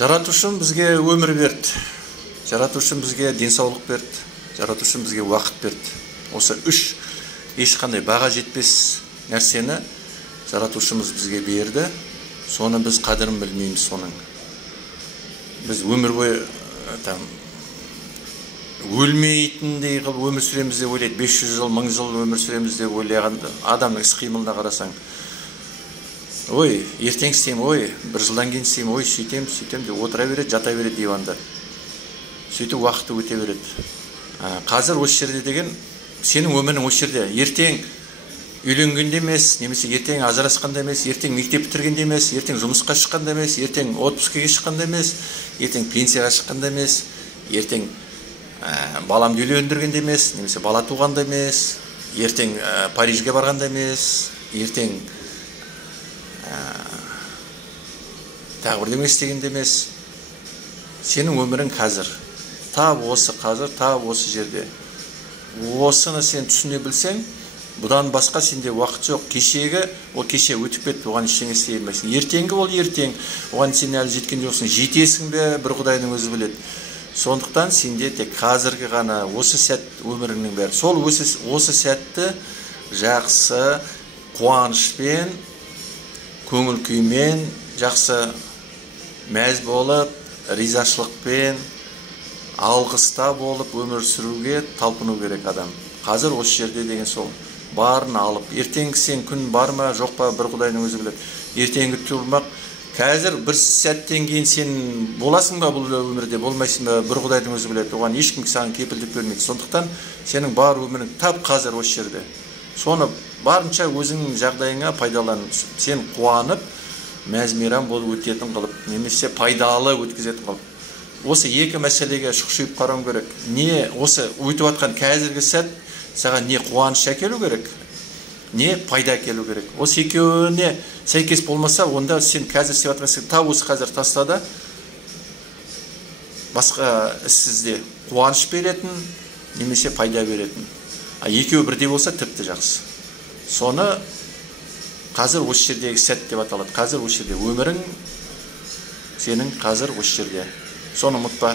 Жаратушым бізге өмір берді. Жаратушым бізге денсаулық берді. Жаратушым бізге уақыт берді. Осы үш ешқандай баға жетпес нәрсені жаратушымыз бізге берді. Соны біз қадірін білмейміз соның. Біз өмір бойы өлмейтіндей қылып өмір сүреміз деп ойлайды. 500 жыл, 1000 жыл өмір сүреміз деп ойлаған адамның іс-қимылына қарасаң, ой, ертең істеймін, ой, бір жылдан кейін істеймін, ой, сөйтем деп отыра береді, жата береді диванда. Сөйтіп уақыты өте береді. Қазір осы жерде деген сенің өмірің осы жерде. Ертең үйленгенде емес, немесе ертең ажырасқанда емес, ертең мектеп бітіргенде емес, ертең жұмысқа шыққанда емес, ертең отпускаға шыққанда емес, ертең пенсияға шыққанда емес, ертең баламды үйлендіргенде емес, немесе бала туғанда емес, ертең Парижге барғанда емес, ертең тағы бірдеңе істегенде емес. Сенің өмірің қазір. Тап осы қазір, тап осы жерде. Осыны сен түсіне білсең, бұдан басқа сенде уақыт жоқ. Кешегі, ол кеше өтіп кетті, оған ештеңе істей алмайсың. Ертеңгі ол ертең, оған сен әлі жеткен жоқсың. Жетесің бе, бір Құдайдың өзі біледі. Сондықтан сенде тек қазіргі ғана осы сәт өміріңнің бәрі. Сол осы сәтті жақсы қуанышпен, көңіл күймен, жақсы мәз болып, ризашылықпен, алғыста болып өмір сүруге талпыну керек адам. Қазір осы жерде деген сол. Барын алып, ертеңгі сен күн бар ма, жоқ па, бір Құдайдың өзі біледі. Ертеңгі тұрмақ, қазір бір сәттен кейін сен боласың ба бұл өмірде, болмайсың ба, бір Құдайдың өзі біледі. Оған ешкім саған кепілдік бермейді. Сондықтан сенің бар өмірің тап қазір осы жерде. Соны барынша өзіңнің жағдайыңа пайдалан. Сен қуанып, мәз-мейрам болып өтетін қылып, немесе пайдалы өткізетін қылып. Осы екі мәселеге шұқшиып қарау керек. Не осы өтіп жатқан қазіргі сәт саған не қуаныш әкелу керек, не пайда әкелу керек. Осы екеуіне сәйкес болмаса, онда сен қазір істеп жатқан тап осы қазір тастада басқа іссізде қуаныш беретін, немесе пайда беретін. Екеуі бірдей болса тіпті жақсы. Соны қазір осы жердегі сәт деп аталады. Қазір осы жерде өмірің сенің қазір осы жерде. Соны ұмытпа.